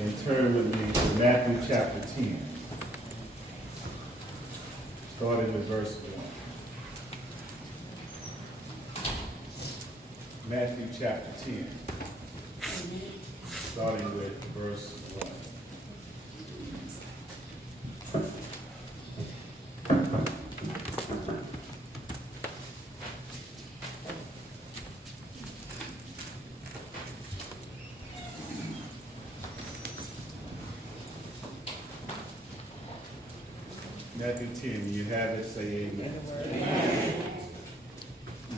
And turn with me to Matthew chapter 10, starting with verse 1. Matthew chapter 10, starting with verse 1. Matthew 10, you have it, say amen. Amen.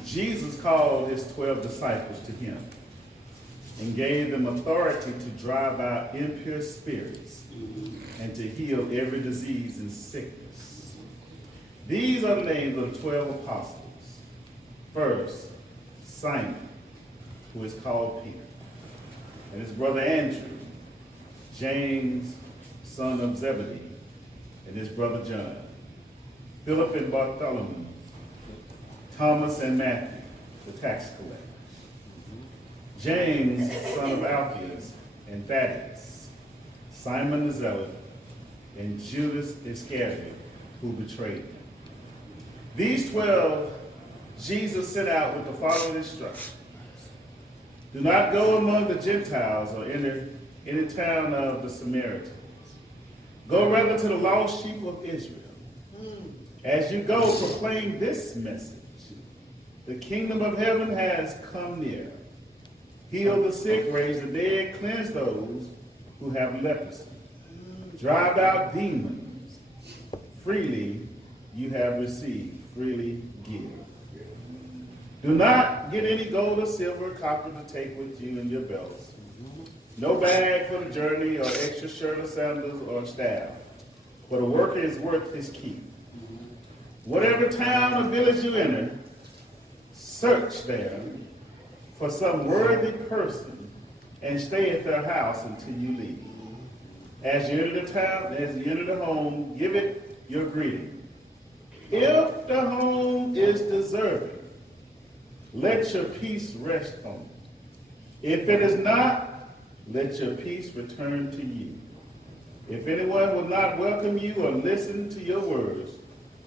Jesus called his 12 disciples to him and gave them authority to drive out impure spirits and to heal every disease and sickness. These are the names of the 12 apostles. First, Simon, who is called Peter, and his brother Andrew, James, son of Zebedee, and his brother John, Philip and Bartholomew, Thomas and Matthew, the tax collector, James, son of Alphaeus, and Thaddeus, Simon the Zealot, and Judas Iscariot, who betrayed him. These 12 Jesus sent out with the following instructions: do not go among the Gentiles or enter any town of the Samaritans. Go rather to the lost sheep of Israel. As you go, proclaim this message: the kingdom of heaven has come near. Heal the sick, raise the dead, cleanse those who have leprosy. Drive out demons. Freely you have received, freely give. Do not get any gold or silver or copper to take with you in your belts. No bag for the journey, or extra shirt or sandals or staff, for the worker is worth his keep. Whatever town or village you enter, search there for some worthy person and stay at their house until you leave. As you enter the town, as you enter the home, give it your greeting. If the home is deserted, let your peace rest on it. If it is not, let your peace return to you. If anyone will not welcome you or listen to your words,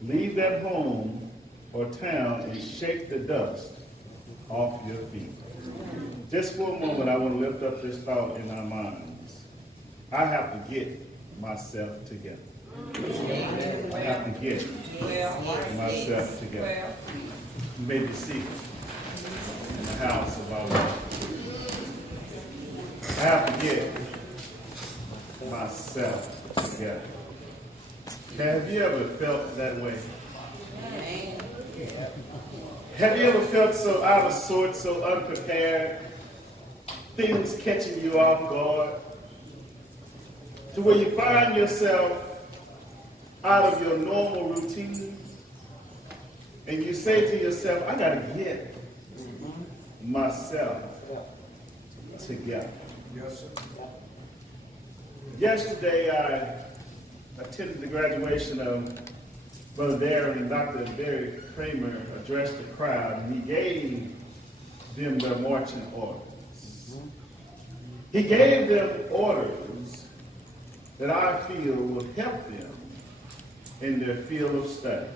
leave that home or town and shake the dust off your feet. Just for a moment, I want to lift up this thought in our minds. I have to get myself together. I have to get myself together. You may be seated in the house of our Lord. I have to get myself together. Have you ever felt that way? Have you ever felt so out of sorts, so unprepared, things catching you off guard, to where you find yourself out of your normal routine, and you say to yourself, I got to get myself together. Yes, sir. Yesterday, I attended the graduation of Brother Darren, and Dr. Barry Kramer addressed the crowd, and he gave them their marching orders. He gave them orders that I feel will help them in their field of study.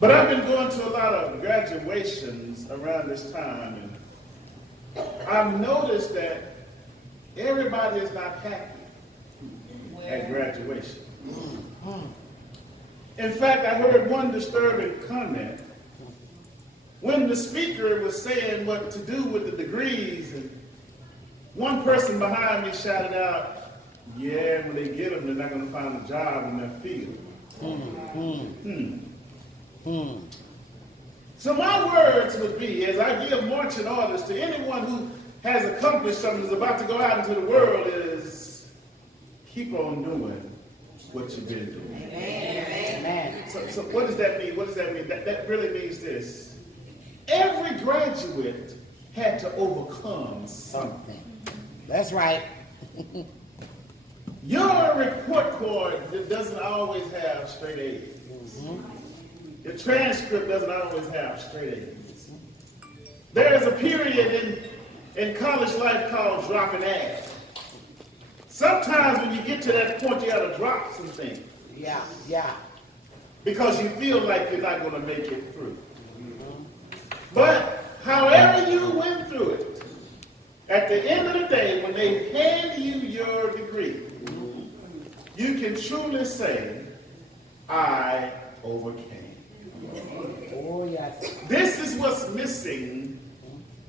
But I've been going to a lot of graduations around this time, and I've noticed that everybody is not happy at graduation. In fact, I heard one disturbing comment when the speaker was saying what to do with the degrees, and one person behind me shouted out, yeah, when they get them, they're not going to find a job in their field. So my words would be, as I give marching orders to anyone who has accomplished something, is about to go out into the world, is keep on doing what you've been doing. Amen. So what does that mean? What does that mean? That really means this. Every graduate had to overcome something. That's right. Your report card doesn't always have straight A's. Your transcript doesn't always have straight A's. There is a period in college life called dropping A's. Sometimes when you get to that point, you got to drop some things. Yeah, yeah. Because you feel like you're not going to make it through. But however you went through it, at the end of the day, when they hand you your degree, you can truly say, I overcame. Oh, yes. This is what's missing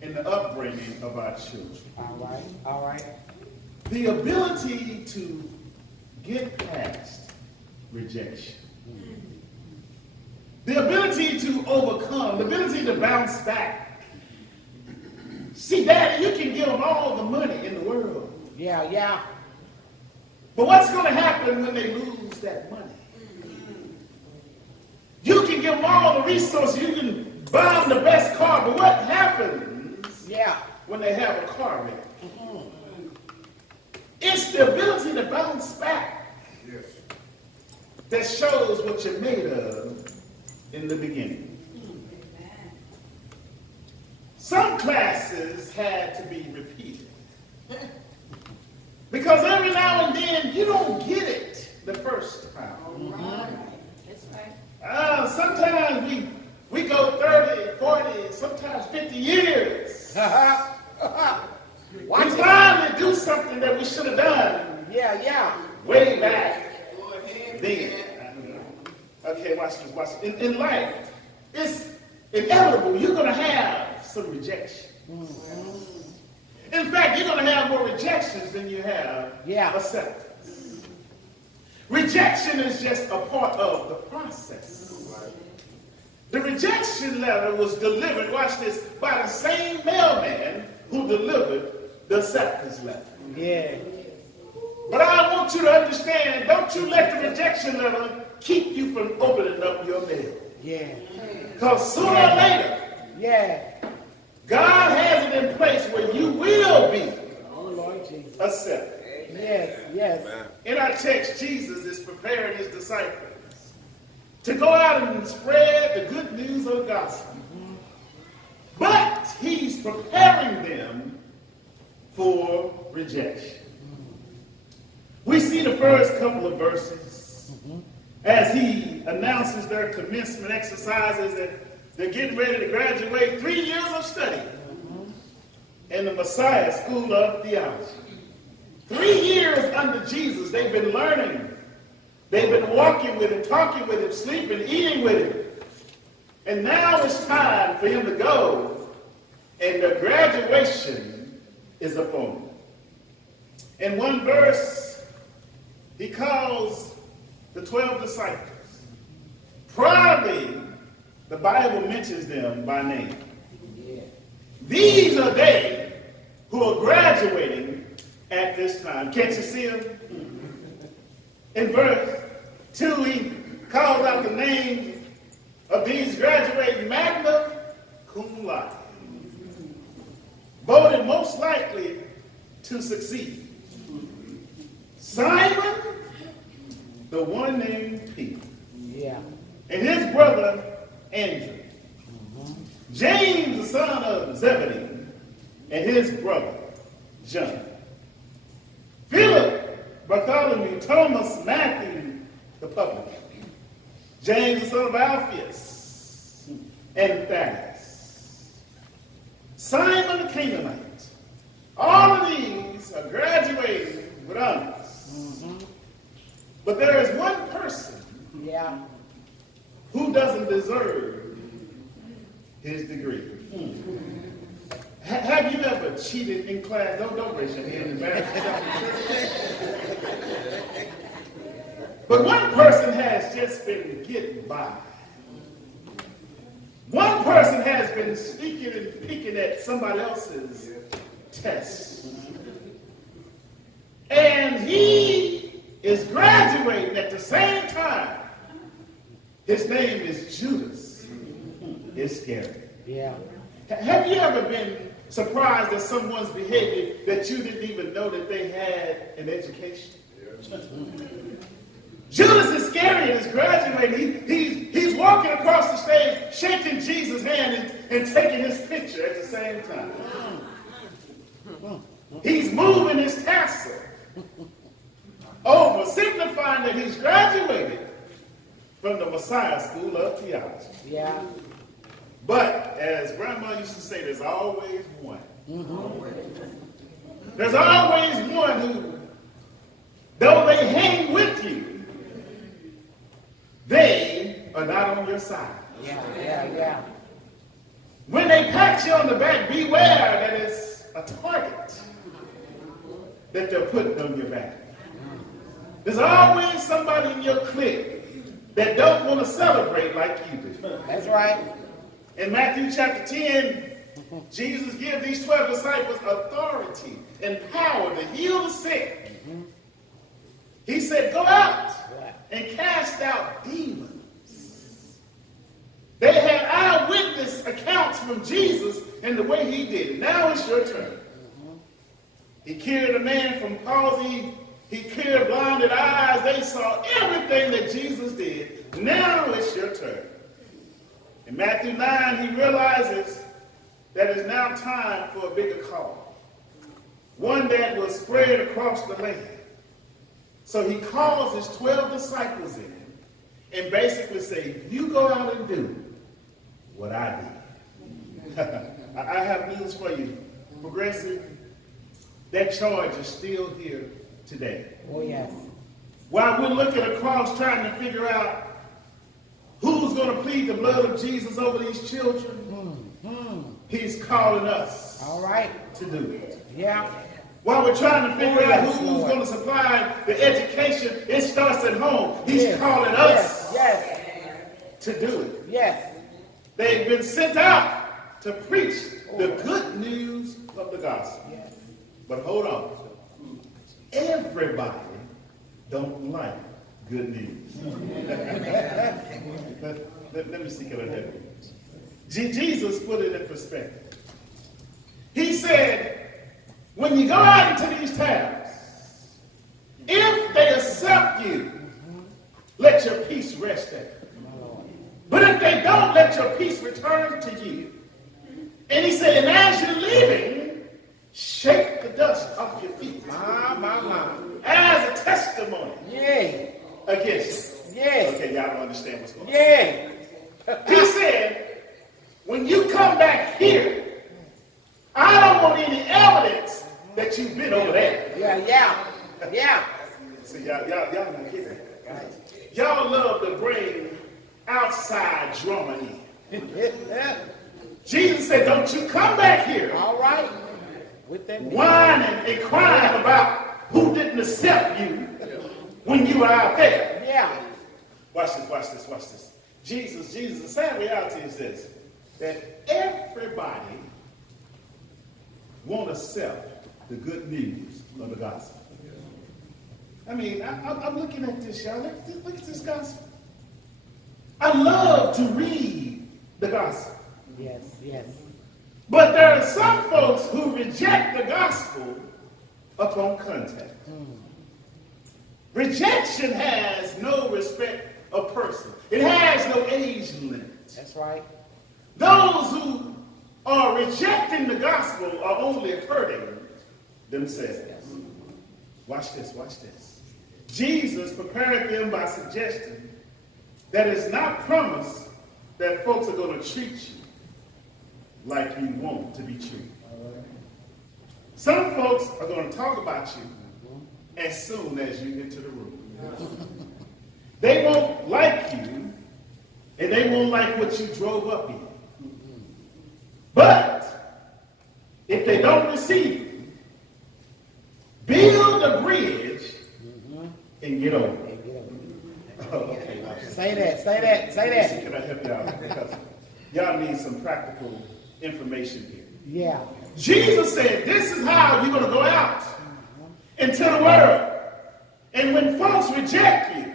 in the upbringing of our children. All right, all right. The ability to get past rejection. The ability to overcome, the ability to bounce back. See, Daddy, you can give them all the money in the world. Yeah, yeah. But what's going to happen when they lose that money? You can give them all the resources. You can buy them the best car. But what happens when they have a car wreck? It's the ability to bounce back that shows what you're made of in the beginning. Some classes had to be repeated. Because every now and then you don't get it the first time. That's right. Sometimes we go 30, 40, sometimes 50 years. We finally do something that we should have done. Yeah. Way back then. Okay, watch this. In life, it's inevitable. You're going to have some rejection. In fact, you're going to have more rejections than you have acceptance. Rejection is just a part of the process. The rejection letter was delivered, watch this, by the same mailman who delivered the acceptance letter. Yeah. But I want you to understand, don't you let the rejection letter keep you from opening up your mail. Yeah. Because sooner or later, God has it in place where you will be accepted. Yes. In our text, Jesus is preparing his disciples to go out and spread the good news of the gospel. But he's preparing them for rejection. We see the first couple of verses as he announces their commencement exercises and they're getting ready to graduate 3 years of study in the Messiah School of Theology. 3 years under Jesus, they've been learning. They've been walking with him, talking with him, sleeping, eating with him. And now it's time for him to go, and the graduation is upon him. In one verse, he calls the 12 disciples. Proudly, the Bible mentions them by name. These are they who are graduating at this time. Can't you see them? In verse 2, he calls out the names of these graduating magna cum laude, voted most likely to succeed. Simon, the one named Peter, and his brother Andrew. James, the son of Zebedee, and his brother John. Philip, Bartholomew, Thomas, Matthew, the publican. James, the son of Alphaeus, and Thaddeus. Simon the Canaanite. All of these are graduating with honors. But there is one person who doesn't deserve his degree. Have you ever cheated in class? Don't raise your hand and embarrass yourself. But one person has just been getting by. One person has been sneaking and peeking at somebody else's test. And he is graduating at the same time. His name is Judas Iscariot. Have you ever been surprised at someone's behavior that you didn't even know that they had an education? Judas Iscariot is graduating. He's walking across the stage, shaking Jesus' hand and taking his picture at the same time. He's moving his tassel that he's graduated from the Messiah School of Theology. Yeah. But as Grandma used to say, there's always one. There's always one who, though they hang with you, they are not on your side. Yeah. When they pat you on the back, beware that it's a target that they're putting on your back. There's always somebody in your clique that don't want to celebrate like you do. That's right. In Matthew chapter 10, Jesus gives these 12 disciples authority and power to heal the sick. He said, go out and cast out demons. They had eyewitness accounts from Jesus and the way he did it. Now it's your turn. He cured a man from palsy. He cured blinded eyes. They saw everything that Jesus did. Now it's your turn. In Matthew 9, he realizes that it's now time for a bigger call. One that will spread across the land. So he calls his 12 disciples in and basically say, you go out and do what I did. I have news for you. Progressive, that charge is still here today. Oh, yes. While we're looking across trying to figure out who's going to plead the blood of Jesus over these children, he's calling us All right. to do it. Yeah. While we're trying to figure out Yes, who's Lord. going to supply the education, it starts at home. He's calling us to do it. Yes. They've been sent out to preach the good news of the gospel. Yes. But hold on. Everybody don't like good news. let me see, can I help you? Jesus put it in perspective. He said, when you go out into these towns, if they accept you, let your peace rest there. But if they don't, let your peace return to you. And he said, and as you're leaving, shake the dust off your feet. My. As a testimony Yay. against you. Yay. Okay, y'all don't understand what's going on. Yay. He said, when you come back here, I don't want any evidence that you've been over there. Yeah. See, y'all not getting it. Y'all love to bring outside drama in. Jesus said, don't you come back here All right. With that whining and crying about who didn't accept you when you were out there. Yeah. Watch this. Jesus, the sad reality is this, that everybody won't accept the good news of the gospel. I mean, I'm looking at this, y'all. Look at this gospel. I love to read the gospel. Yes. But there are some folks who reject the gospel upon contact. Rejection has no respect of person. It has no age limit. That's right. Those who are rejecting the gospel are only hurting themselves. Watch this. Jesus prepared them by suggesting that it's not promised that folks are going to treat you like you want to be treated. Some folks are going to talk about you as soon as you enter the room. They won't like you, and they won't like what you drove up in. But if they don't receive you, build a bridge and get over it. Oh, okay. Say that. Can I help y'all? Because y'all need some practical information here. Yeah. Jesus said, this is how you're going to go out into the world. And when folks reject you,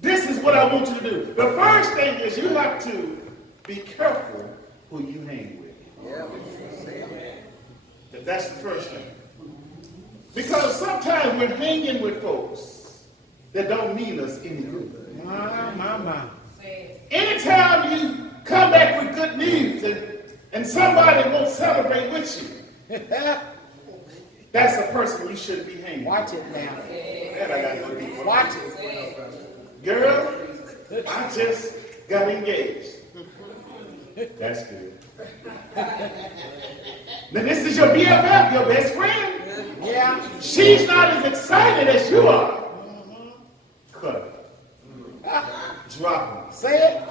this is what I want you to do. The first thing is you have to be careful who you hang with. That's the first thing. Because sometimes we're hanging with folks that don't mean us any good. My. Anytime you come back with good news and somebody won't celebrate with you, that's a person you shouldn't be hanging with. Watch it now. Man, I gotta go deeper. Watch it. Girl, I just got engaged. That's good. Now this is your BFF, your best friend. Yeah. She's not as excited as you are. Cut her. Drop her. Say it.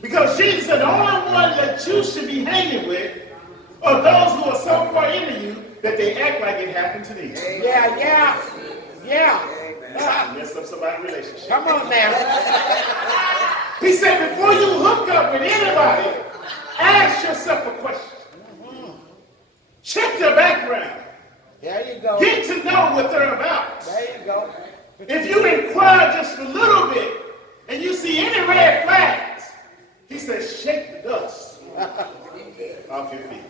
Because she's the only one that you should be hanging with are those who are so far into you that they act like it happened to them. Yeah, yeah, yeah. Mess up somebody's relationship. Come on now. He said before you hook up with anybody, ask yourself a question. Check their background. There you go. Get to know what they're about. There you go. If you inquire just a little bit and you see any red flags, he says shake the dust off your feet.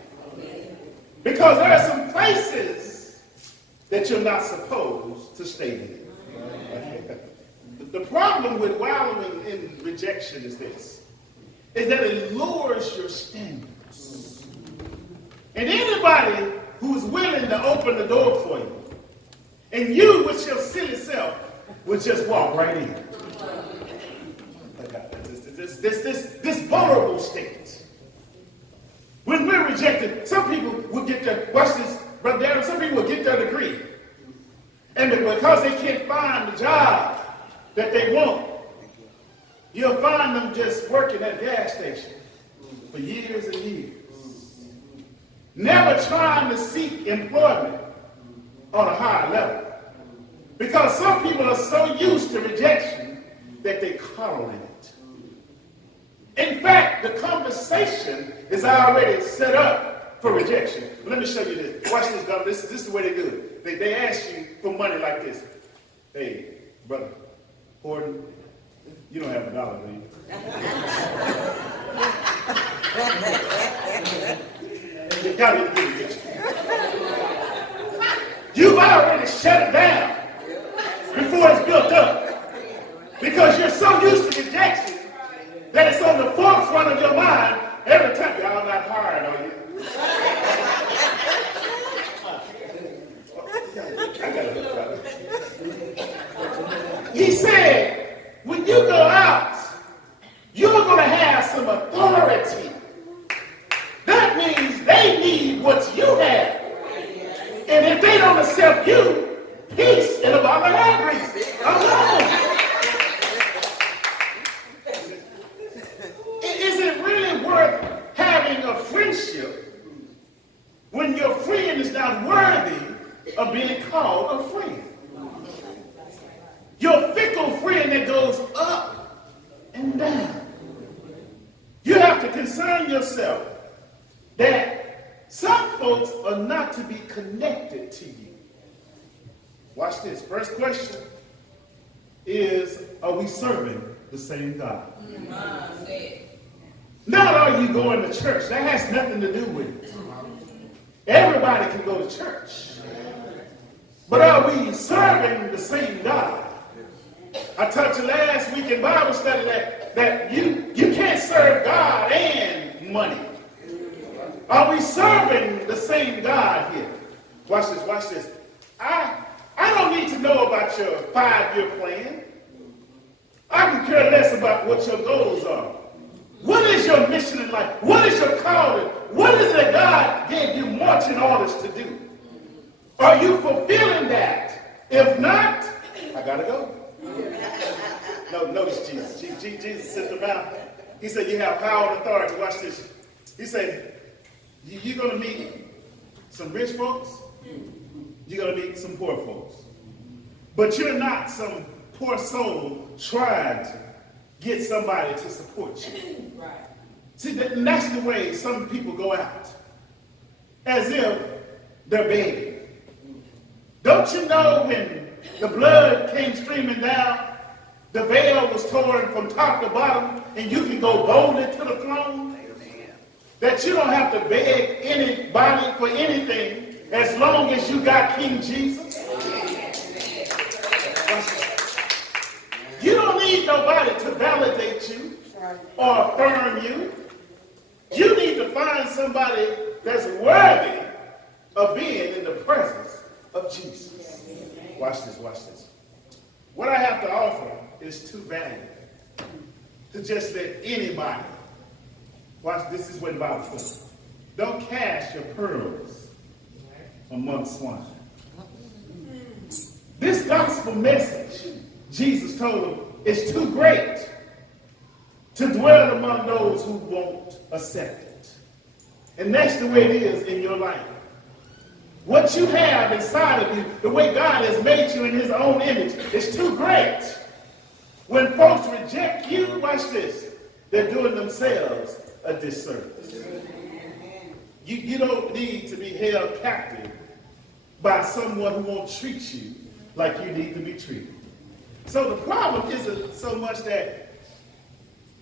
Because there are some places that you're not supposed to stay in. The problem with wallowing in rejection is this, is that it lowers your standards. And anybody who is willing to open the door for you, and you with your silly self will just walk right in. This vulnerable state. When we're rejected, some people will get their, watch this, Brother Darren, some people will get their degree. And because they can't find the job that they want, you'll find them just working at a gas station for years and years. Never trying to seek employment on a higher level. Because some people are so used to rejection that they coddle in it. In fact, the conversation is already set up for rejection. But let me show you this. Watch this, brother. This is the way they do it. They ask you for money like this. Hey, brother, Horton, you don't have $1, do you? You got to get it. You've already shut it down before it's built up. Because you're so used to rejection that it's on the forefront of your mind every time. Y'all not hired, are you? I got it, brother. He said, when you go out, you're going to have some authority. That means they need what you have. And if they don't accept you, peace and a bottle of hand grease. Alone. Is it really worth having a friendship when your friend is not worthy of being called a friend? Your fickle friend that goes up and down. You have to concern yourself that some folks are not to be connected to you. Watch this. First question is, are we serving the same God? Not are you going to church. That has nothing to do with it. Everybody can go to church. But are we serving the same God? I taught you last week in Bible study that you can't serve God and money. Are we serving the same God here? Watch this, watch this. I don't need to know about your 5-year plan. I can care less about what your goals are. What is your mission in life? What is your calling? What is it God gave you marching orders to do? Are you fulfilling that? If not, I gotta go. No, notice Jesus. Jesus sent them out. He said, you have power and authority. Watch this. He said, you're going to meet some rich folks. You're going to meet some poor folks. But you're not some poor soul trying to get somebody to support you. Right. See, that's the way some people go out. As if they're begging. Don't you know when the blood came streaming down, the veil was torn from top to bottom, and you can go boldly to the throne? That you don't have to beg anybody for anything as long as you got King Jesus? You don't need nobody to validate you or affirm you. You need to find somebody that's worthy of being in the presence of Jesus. Watch this, watch this. what I have to offer is too valuable to just let anybody. Watch, this is what the Bible says. Don't cast your pearls among swine. This gospel message, Jesus told them, is too great to dwell among those who won't accept it. And that's the way it is in your life. What you have inside of you, the way God has made you in his own image, is too great. When folks reject you, watch this, they're doing themselves a disservice. You don't need to be held captive by someone who won't treat you like you need to be treated. So the problem isn't so much that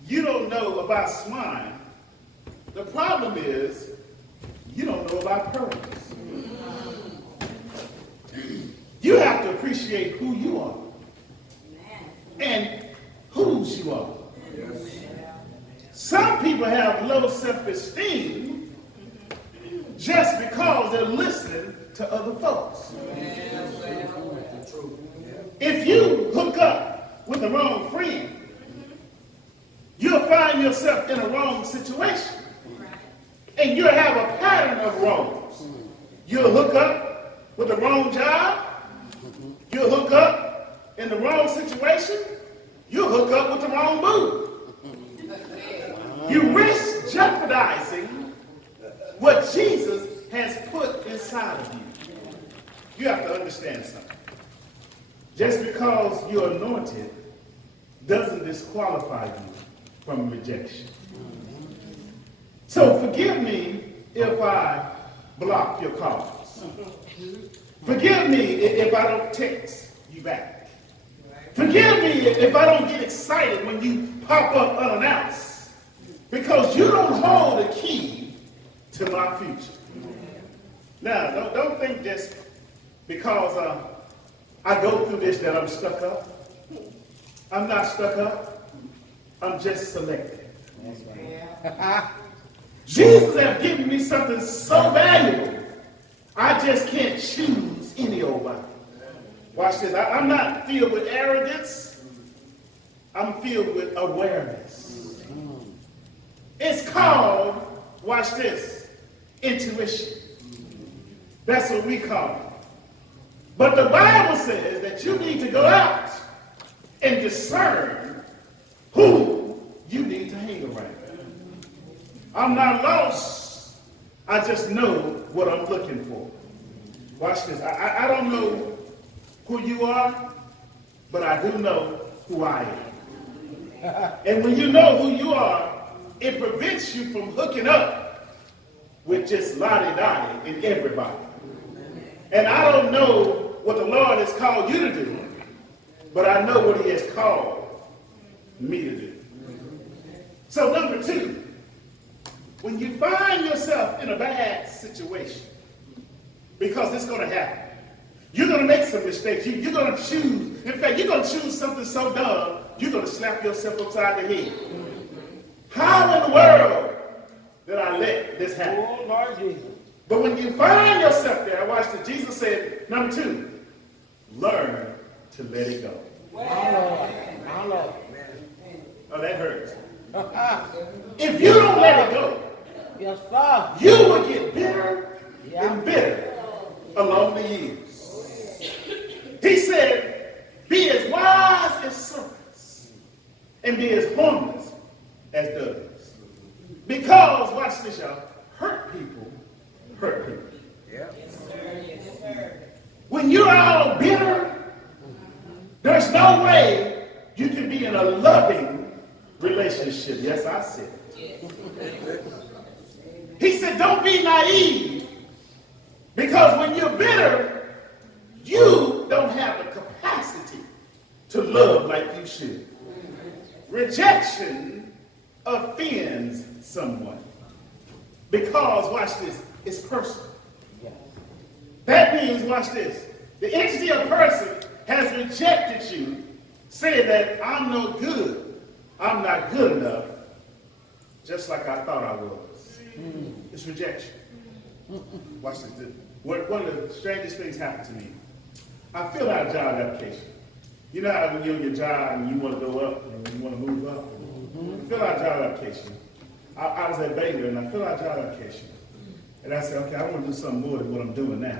you don't know about swine. The problem is you don't know about pearls. You have to appreciate who you are and whose you are. Some people have low self-esteem just because they're listening to other folks. If you hook up with the wrong friend, you'll find yourself in a wrong situation. And you'll have a pattern of wrongs. You'll hook up with the wrong job. You'll hook up in the wrong situation. You'll hook up with the wrong move. You risk jeopardizing what Jesus has put inside of you. You have to understand something. Just because you're anointed doesn't disqualify you from rejection. So forgive me if I block your calls. Forgive me if I don't text you back. Forgive me if I don't get excited when you pop up unannounced, because you don't hold the key to my future. Now, don't think just because I go through this that I'm stuck up. I'm not stuck up. I'm just selective. Jesus has given me something so valuable, I just can't choose any old one. Watch this. I'm not filled with arrogance. I'm filled with awareness. It's called, watch this, intuition. That's what we call it. But the Bible says that you need to go out and discern who you need to hang around. I'm not lost. I just know what I'm looking for. Watch this. I don't know who you are, but I do know who I am. And when you know who you are, it prevents you from hooking up with just lottie-dottie and everybody. And I don't know what the Lord has called you to do, but I know what he has called me to do. So number two, when you find yourself in a bad situation, because it's going to happen, you're going to make some mistakes. You're going to choose. In fact, you're going to choose something so dumb, you're going to slap yourself upside the head. How in the world did I let this happen? Oh, Lord Jesus. But when you find yourself there, watch this. Jesus said, number two, learn to let it go. My Lord. Oh, that hurts. If you don't let it go, Yes, sir. you will get bitter and bitter along the years. He said, be as wise as serpents and be as harmless as doves. Because, watch this, y'all, hurt people hurt people. Yeah. When you're all bitter, there's no way you can be in a loving relationship. Yes, I said it. He said, don't be naive, because when you're bitter, you don't have the capacity to love like you should. Rejection offends someone because, watch this, it's personal. That means, watch this, the entity or person has rejected you, saying that I'm no good, I'm not good enough, just like I thought I was. It's rejection. Watch this. One of the strangest things happened to me. I filled out a job application. You know how when you're on your job and you want to go up and you want to move up? Fill out job application. I was at Baylor and I filled out job application. And I said, okay, I want to do something more than what I'm doing now.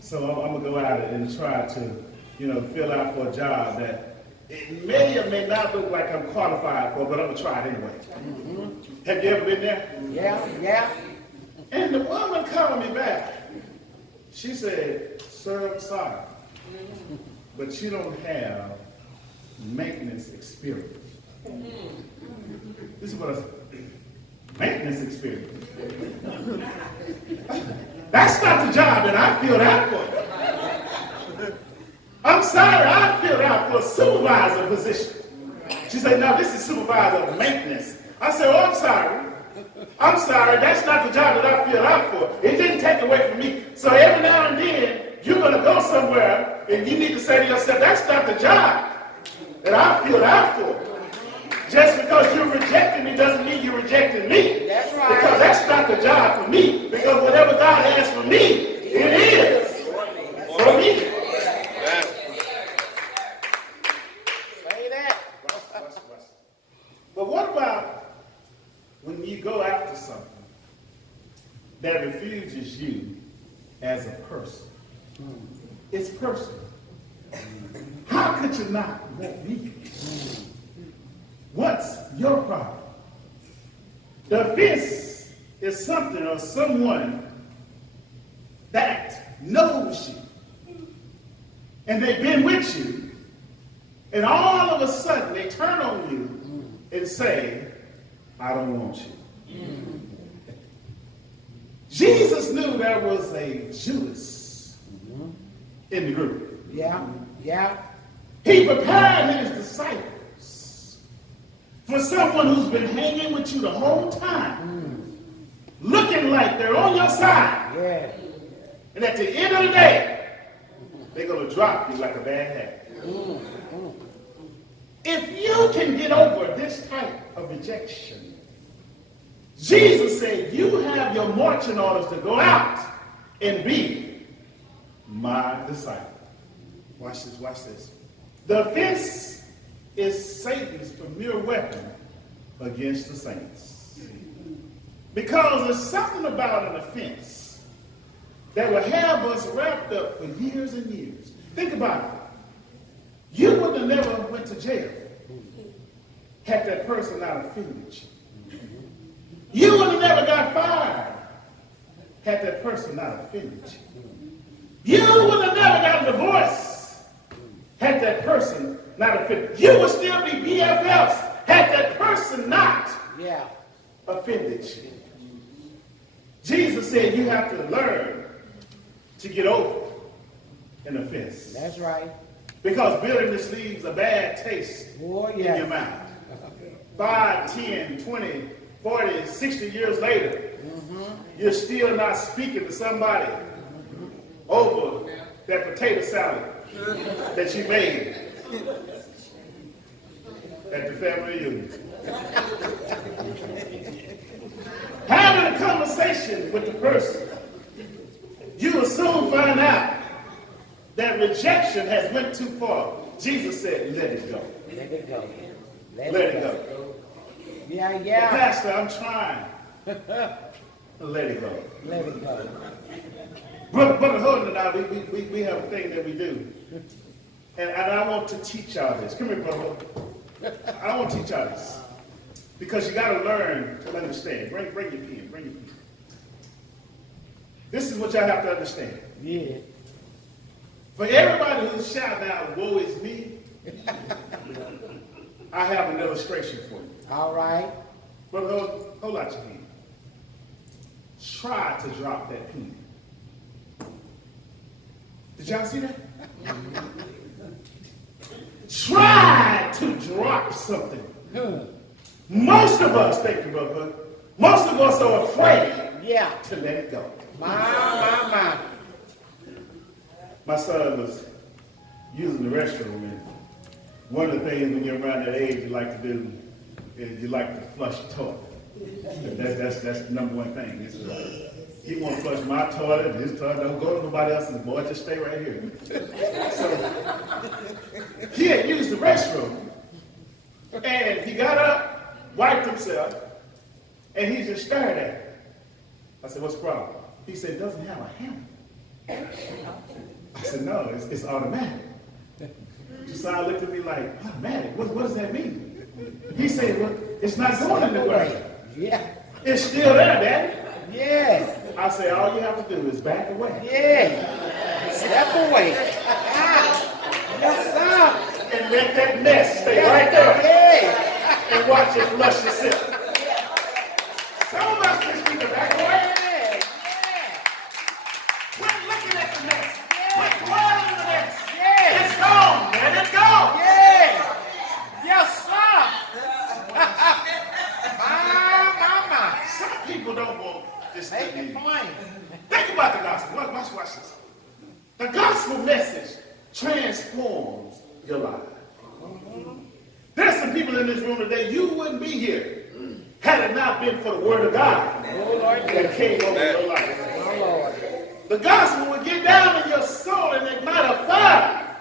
So I'm going to go out and try to, fill out for a job that it may or may not look like I'm qualified for, but I'm going to try it anyway. Have you ever been there? Yeah. And the woman called me back. She said, sir, I'm sorry, but you don't have maintenance experience. This is what I said. Maintenance experience. That's not the job that I filled out for. I'm sorry, I filled out for a supervisor position. She said, no, this is supervisor of maintenance. I said, oh, I'm sorry, that's not the job that I filled out for. It didn't take away from me. So every now and then, you're going to go somewhere and you need to say to yourself, that's not the job that I filled out for. Just because you're rejecting me doesn't mean you're rejecting me. That's right. Because that's not the job for me. Because whatever God has for me, it is for me. Say that. But what about when you go after something that refuses you as a person? It's personal. How could you not want me? What's your problem? The offense is something or someone that knows you. And they've been with you. And all of a sudden they turn on you and say, I don't want you. Jesus knew there was a Judas in the group. Yeah. He prepared his disciples for someone who's been hanging with you the whole time, looking like they're on your side. Yeah. And at the end of the day, they're going to drop you like a bad habit. If you can get over this type of rejection, Jesus said, you have your marching orders to go out and be my disciple. Watch this. The offense is Satan's premier weapon against the saints. Because there's something about an offense that will have us wrapped up for years and years. Think about it. You would have never went to jail had that person not offended you. You would have never got fired had that person not offended you. You would have never got a divorce had that person not offended you. You would still be BFFs had that person not offended you. Jesus said you have to learn to get over an offense. That's right. Because bitterness leaves a bad taste in your mouth. 5, 10, 20, 40, 60 years later, you're still not speaking to somebody over that potato salad that you made at the family reunion. Having a conversation with the person, you will soon find out that rejection has went too far. Jesus said, let it go. Let it go. Let it go. Yeah. But Pastor, I'm trying. Let it go. Let it go. Brother Holden and I, we have a thing that we do. And I want to teach y'all this. Come here, Brother Holden. I want to teach y'all this. Because you got to learn to understand. Bring your pen. This is what y'all have to understand. Yeah. For everybody who's shouting out, woe is me, I have an illustration for you. All right. Brother, hold out your hand. Try to drop that pen. Did y'all see that? Try to drop something. Most of us, thank you, brother, most of us are afraid to let it go. My. My son was using the restroom, and one of the things when you're around that age you like to do is you like to flush the toilet. That's the number one thing. He want to flush my toilet, his toilet. Don't go to nobody else's. Boy, just stay right here. So he had used the restroom, and he got up, wiped himself, and he just stared at it. I said, "What's the problem?" He said, "It doesn't have a handle." I said, "No, it's automatic." Josiah looked at me like, "Automatic? What does that mean?" He said, "Well, it's not going anywhere. Yeah. It's still there, Daddy." Yeah. I said, "All you have to do is back away." Yeah. Step away. Yes, sir. And let that mess stay right there. Yeah. And watch it flush itself. Some of us just need to back away. Yeah. Quit looking at the mess. Quit dwelling on the mess. Yeah. It's gone, man. It's gone. Yeah. Yes, sir. My. Some people don't want this Make thing. it plain. Think about the gospel. Watch this. The gospel message transforms your life. There's some people in this room today, you wouldn't be here had it not been for the word of God that came over your life. My Lord. The gospel will get down in your soul and ignite a fire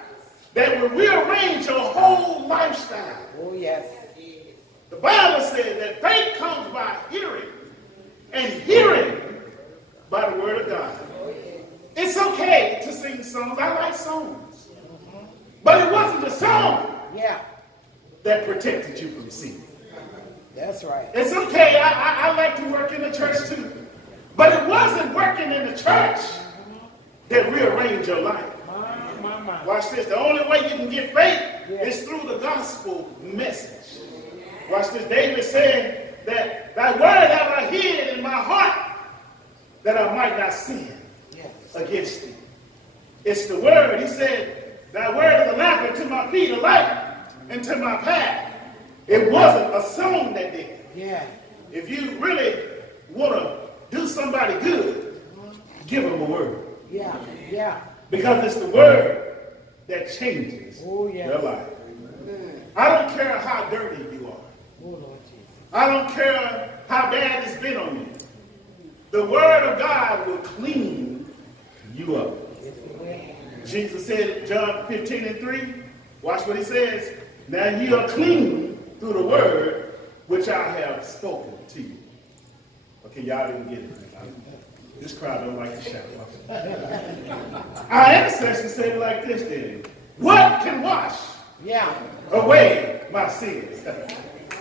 that will rearrange your whole lifestyle. Oh, yes. The Bible says that faith comes by hearing, and hearing by the word of God. It's okay to sing songs. I like songs. But it wasn't the song Yeah. that protected you from sin. That's right. It's okay. I like to work in the church too. But it wasn't working in the church that rearranged your life. My. Watch this. The only way you can get faith is through the gospel message. Watch this. David said that thy word have I hid in my heart that I might not sin against thee. It's the word. He said, thy word is a lamp unto my feet, a light unto my path. It wasn't a song that did it. Yeah. If you really want to do somebody good, give them a word. Yeah. Yeah. Because it's the word that changes Oh, yes. your life. I don't care how dirty you are. Oh, Lord Jesus. I don't care how bad it's been on you. The word of God will clean you up. Yes, it will. Jesus said in John 15:3, watch what he says. Now you are clean through the word which I have spoken to you. Okay, y'all didn't get it. This crowd don't like to shout. Our ancestors said it like this, then. What can wash Yeah. away my sins?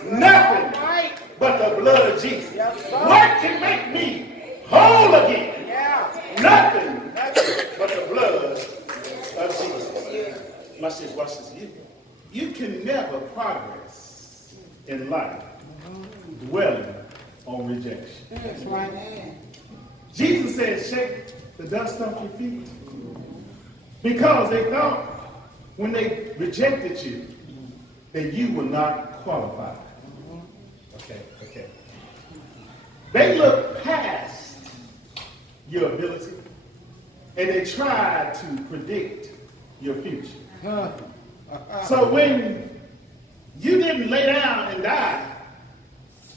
Nothing Right. but the blood of Jesus. Yes, sir. What can make me whole again? Yeah. Nothing but the blood of Jesus. Watch this. You can never progress in life dwelling on rejection. That's right. Jesus said, shake the dust off your feet. Because they thought when they rejected you that you were not qualified. Okay. They looked past your ability and they tried to predict your future. So when you didn't lay down and die,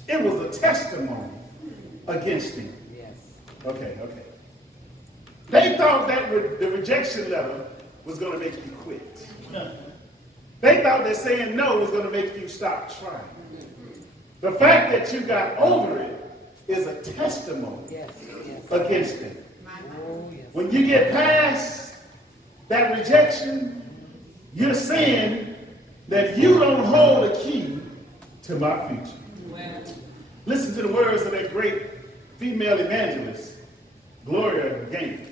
it was a testimony against you. Yes. Okay. They thought that the rejection level was going to make you quit. They thought that saying no was going to make you stop trying. The fact that you got over it is a testimony Yes. against them. Oh, yes. When you get past that rejection, you're saying that you don't hold a key to my future. Listen to the words of that great female evangelist, Gloria Gaynor.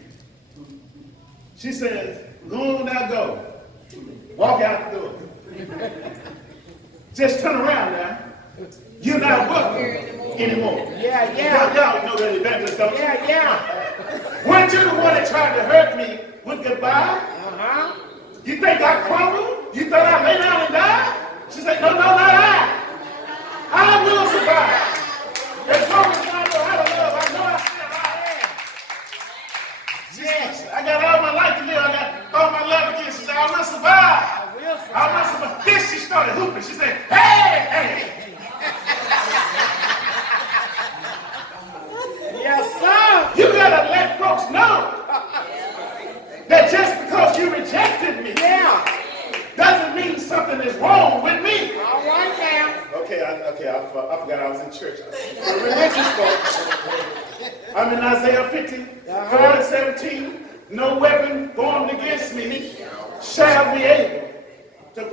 She says, go on now, go. Walk out the door. Just turn around now. You're not welcome anymore. Yeah. Y'all know that evangelist, don't you? Yeah. Weren't you the one that tried to hurt me with goodbye? Uh-huh. You think I crumbled? You thought I lay down and die? She said, no, not I. I will survive. As long as I know how to love, I know I still alive. Yes, I got all my life to live. I got all my love again. She said, I will survive. I will survive. Then she started hooping. She said, hey. Yes, sir. You got to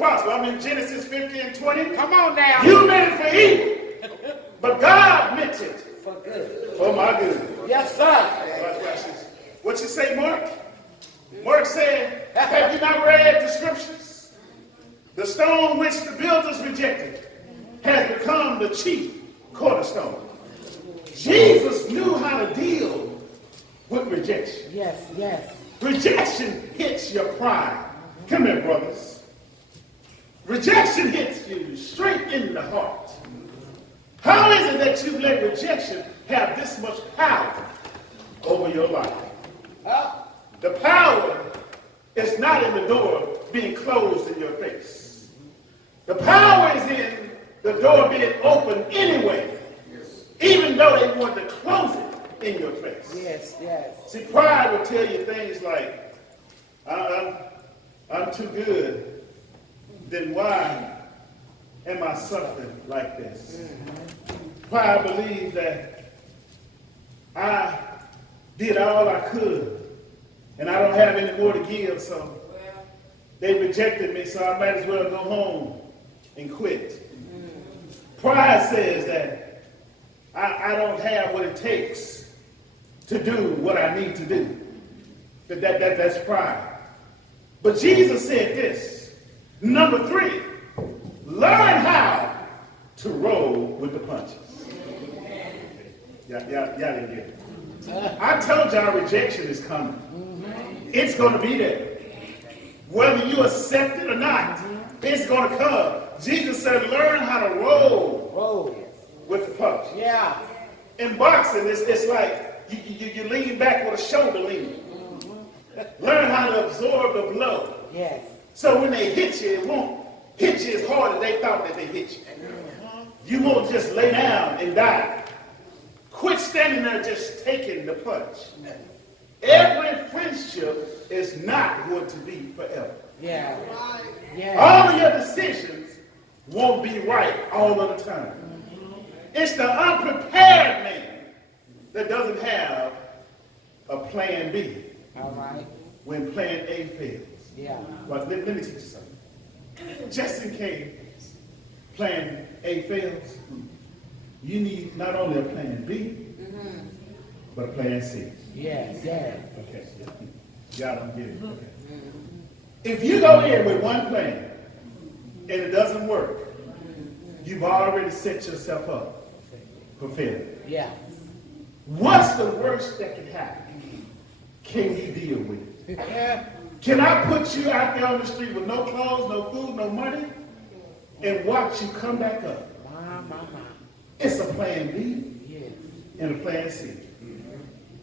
prosper. I'm in Genesis 50 and 20. Come on now. You meant it for evil, but God meant it For good. for my good. Yes, sir. What you say, Mark? Mark said, have you not read the scriptures? The stone which the builders rejected has become the chief cornerstone. Jesus knew how to deal with rejection. Yes, yes. Rejection hits your pride. Come here, brothers. Rejection hits you straight in the heart. How is it that you let rejection have this much power over your life? The power is not in the door being closed in your face. The power is in the door being open anyway, even though they want to close it in your face. Yes, yes. See, pride will tell you things like, I'm too good. Then why am I suffering like this? Pride believes that I did all I could and I don't have any more to give, so they rejected me, so I might as well go home and quit. Pride says that I don't have what it takes to do what I need to do. That's pride. But Jesus said this, number 3, learn how to roll with the punches. Y'all didn't get it. I told y'all rejection is coming. It's going to be there. Whether you accept it or not, it's going to come. Jesus said, learn how to roll with the punch. Yeah. In boxing, it's like you lean back with a shoulder lean. Learn how to absorb the blow. Yes. So when they hit you, it won't hit you as hard as they thought that they hit you. You won't just lay down and die. Quit standing there just taking the punch. Every friendship is not going to be forever. Yeah. Yeah. All of your decisions won't be right all of the time. It's the unprepared man that doesn't have a plan B. All right. When plan A fails. Yeah. But let me teach you something. Just in case plan A fails, you need not only a plan B, but a plan C. Yes, yes. Okay. Y'all don't get it. Okay. If you go in with one plan and it doesn't work, you've already set yourself up for failure. Yeah. What's the worst that can happen? Can you deal with it? Can I put you out there on the street with no clothes, no food, no money, and watch you come back up? My. It's a plan B Yes. and a plan C.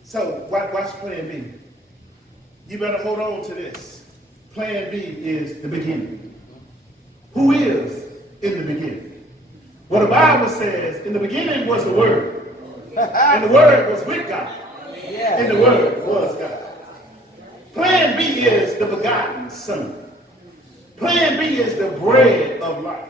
So watch plan B. You better hold on to this. Plan B is the beginning. Who is in the beginning? Well, the Bible says, in the beginning was the Word. And the Word was with God. Yeah. And the Word was God. Plan B is the begotten Son. Plan B is the bread of life.